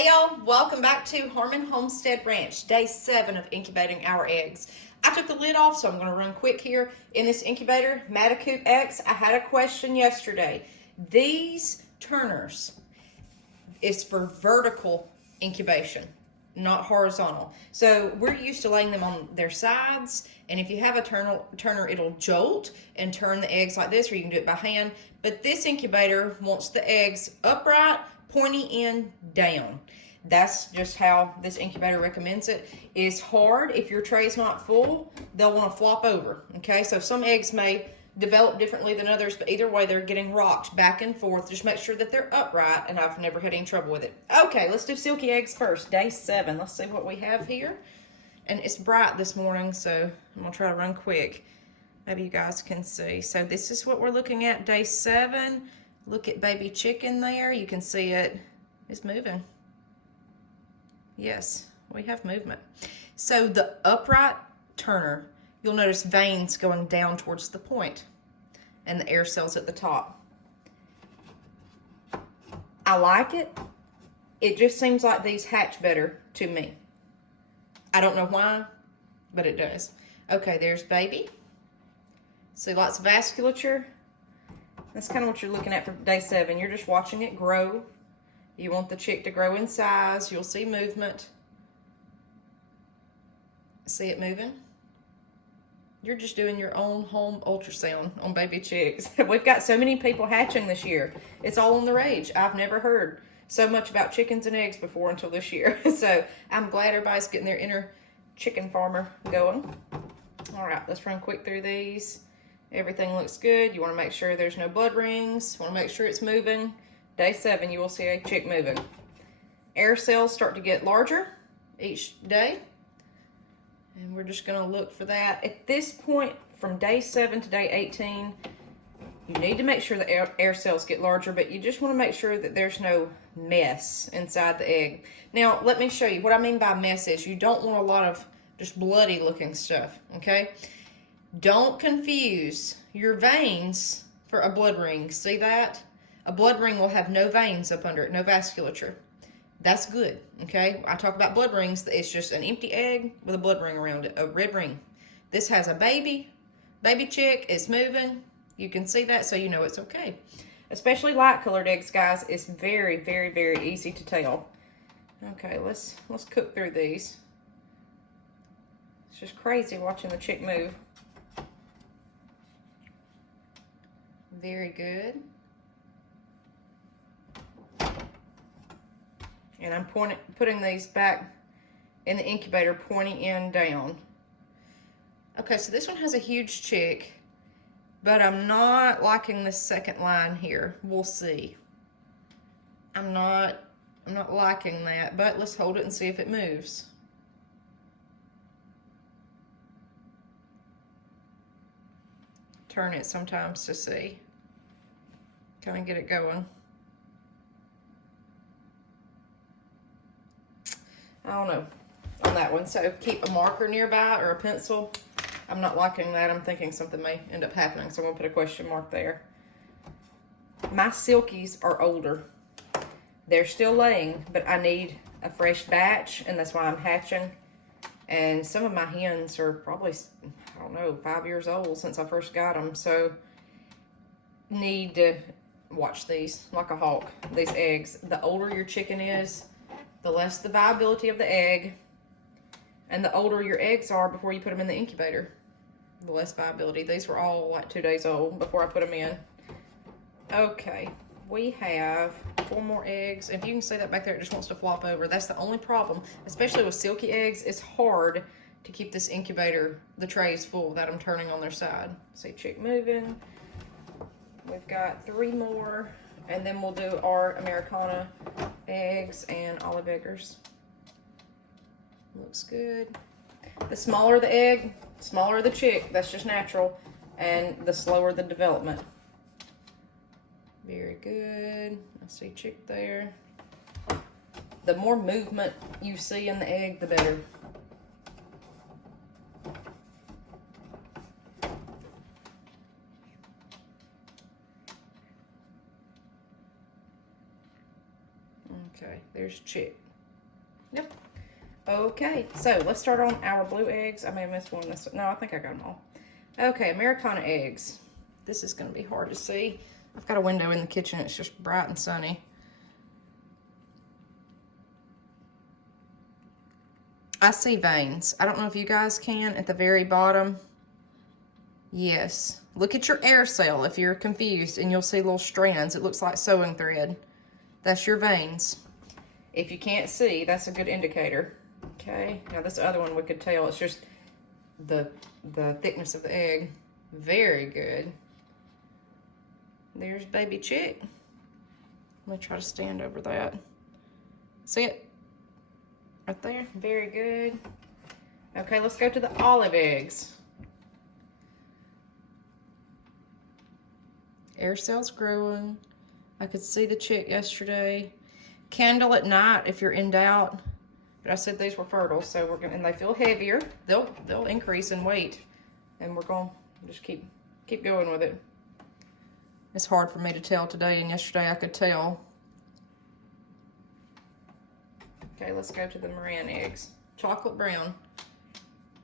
Hey y'all, welcome back to Homestead Ranch, day 7 of incubating our eggs. I took the lid off, so I'm going to run quick here. In this incubator, To Incubate Eggs, I had a question yesterday. These turners is for vertical incubation, not horizontal. So we're used to laying them on their sides, and if you have a turner, it'll jolt and turn the eggs like this, or you can do it by hand. But this incubator wants the eggs upright, pointy end down. That's just how this incubator recommends it. It's hard if your tray's not full, they'll want to flop over. Okay, so some eggs may develop differently than others, but either way they're getting rocked back and forth. Just make sure that they're upright, and I've never had any trouble with it. Okay, let's do silky eggs first, day 7. Let's see what we have here. And it's bright this morning, so I'm gonna try to run quick. Maybe you guys can see. So this is what we're looking at, day 7. Look at baby chicken there. You can see it is moving. Yes, we have movement. So the upright turner, you'll notice veins going down towards the point and the air cells at the top. I like it. It just seems like these hatch better to me. I don't know why, but it does. Okay, there's baby. See, lots of vasculature. That's kind of what you're looking at for day 7. You're just watching it grow. You want the chick to grow in size. You'll see movement. See it moving? You're just doing your own home ultrasound on baby chicks. We've got so many people hatching this year. It's all on the rage. I've never heard so much about chickens and eggs before until this year. So I'm glad everybody's getting their inner chicken farmer going. All right, let's run quick through these. Everything looks good. You want to make sure there's no blood rings. You want to make sure it's moving. Day 7, you will see a chick moving. Air cells start to get larger each day. And we're just going to look for that. At this point, from day 7 to day 18, you need to make sure the air cells get larger, but you just want to make sure that there's no mess inside the egg. Now, let me show you. What I mean by mess is you don't want a lot of just bloody looking stuff, okay? Don't confuse your veins for a blood ring. See that? A blood ring will have no veins up under it, no vasculature. That's good, okay? I talk about blood rings. It's just an empty egg with a blood ring around it, a red ring. This has a baby chick. It's moving. You can see that, so you know it's okay. Especially light-colored eggs, guys. It's very, very, very easy to tell. Okay, let's cook through these. It's just crazy watching the chick move. Very good. And I'm putting these back in the incubator, pointy end down. Okay, so this one has a huge chick, but I'm not liking this second line here. We'll see. I'm not liking that, but let's hold it and see if it moves. Turn it sometimes to see. Kind of get it going. I don't know on that one. So keep a marker nearby or a pencil. I'm not liking that. I'm thinking something may end up happening, so I'm going to put a question mark there. My silkies are older. They're still laying, but I need a fresh batch, and that's why I'm hatching. And some of my hens are probably, I don't know, 5 years old since I first got them. So need to watch these like a hawk, these eggs. The older your chicken is, the less the viability of the egg. And the older your eggs are before you put them in the incubator, the less viability. These were all like 2 days old before I put them in. Okay, we have 4 more eggs. If you can see that back there, it just wants to flop over. That's the only problem, especially with silky eggs. It's hard to keep this incubator, the trays full without them turning on their side. See chick moving. We've got 3 more, and then we'll do our Americana eggs and olive eggers. Looks good. The smaller the egg, smaller the chick. That's just natural, and the slower the development. Very good. I see chick there. The more movement you see in the egg, the better. Okay, there's chick. Yep. Okay, so let's start on our blue eggs. I may have missed one. No, I think I got them all. Okay, Americana eggs. This is going to be hard to see. I've got a window in the kitchen. It's just bright and sunny. I see veins. I don't know if you guys can at the very bottom. Yes. Look at your air cell if you're confused, and you'll see little strands. It looks like sewing thread. That's your veins. If you can't see, that's a good indicator. Okay, now this other one we could tell. It's just the thickness of the egg. Very good. There's baby chick. Let me try to stand over that. See it? Right there. Very good. Okay, let's go to the olive eggs. Air cells growing. I could see the chick yesterday. Candle at night if you're in doubt. But I said these were fertile, so we're gonna, and they feel heavier. They'll increase in weight, and we're gonna just keep going with it. It's hard for me to tell today, and yesterday I could tell. Okay, let's go to the Moran eggs. Chocolate brown.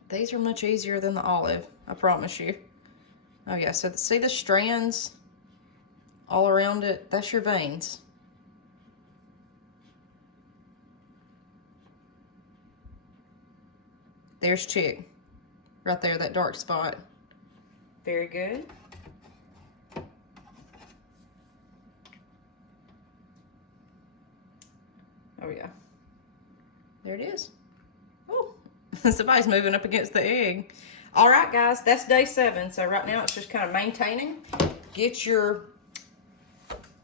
These are much easier than the olive, I promise you. Oh yeah, so see the strands all around it? That's your veins. There's chick. Right there, that dark spot. Very good. Oh yeah. There it is. Oh, somebody's moving up against the egg. All right, guys, that's day 7. So right now it's just kind of maintaining. Get your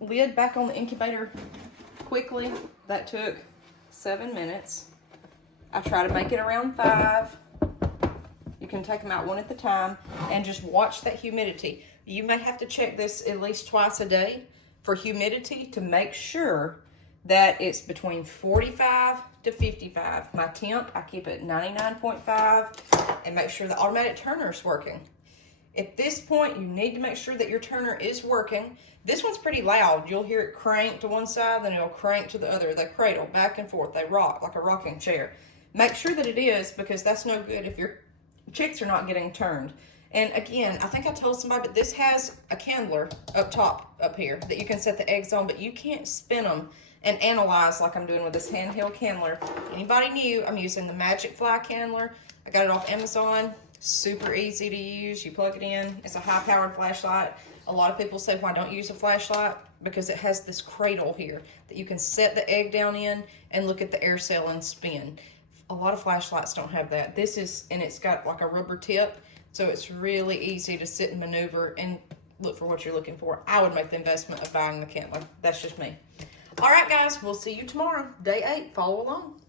lid back on the incubator quickly. That took 7 minutes. I try to make it around 5. You can take them out one at a time and just watch that humidity. You may have to check this at least twice a day for humidity to make sure that it's between 45 to 55. My temp, I keep it 99.5 and make sure the automatic turner is working. At this point, you need to make sure that your turner is working. This one's pretty loud. You'll hear it crank to one side, then it'll crank to the other. They cradle back and forth. They rock like a rocking chair. Make sure that it is, because that's no good if your chicks are not getting turned. And again, I think I told somebody, but this has a candler up top, up here, that you can set the eggs on, but you can't spin them and analyze like I'm doing with this handheld candler. Anybody new, I'm using the Magic Fly candler. I got it off Amazon. Super easy to use. You plug it in. It's a high-powered flashlight. A lot of people say, why don't you use a flashlight? Because it has this cradle here that you can set the egg down in and look at the air cell and spin. A lot of flashlights don't have that. This is, and it's got like a rubber tip, so it's really easy to sit and maneuver and look for what you're looking for. I would make the investment of buying the candler. That's just me. All right, guys, we'll see you tomorrow. Day 8, follow along.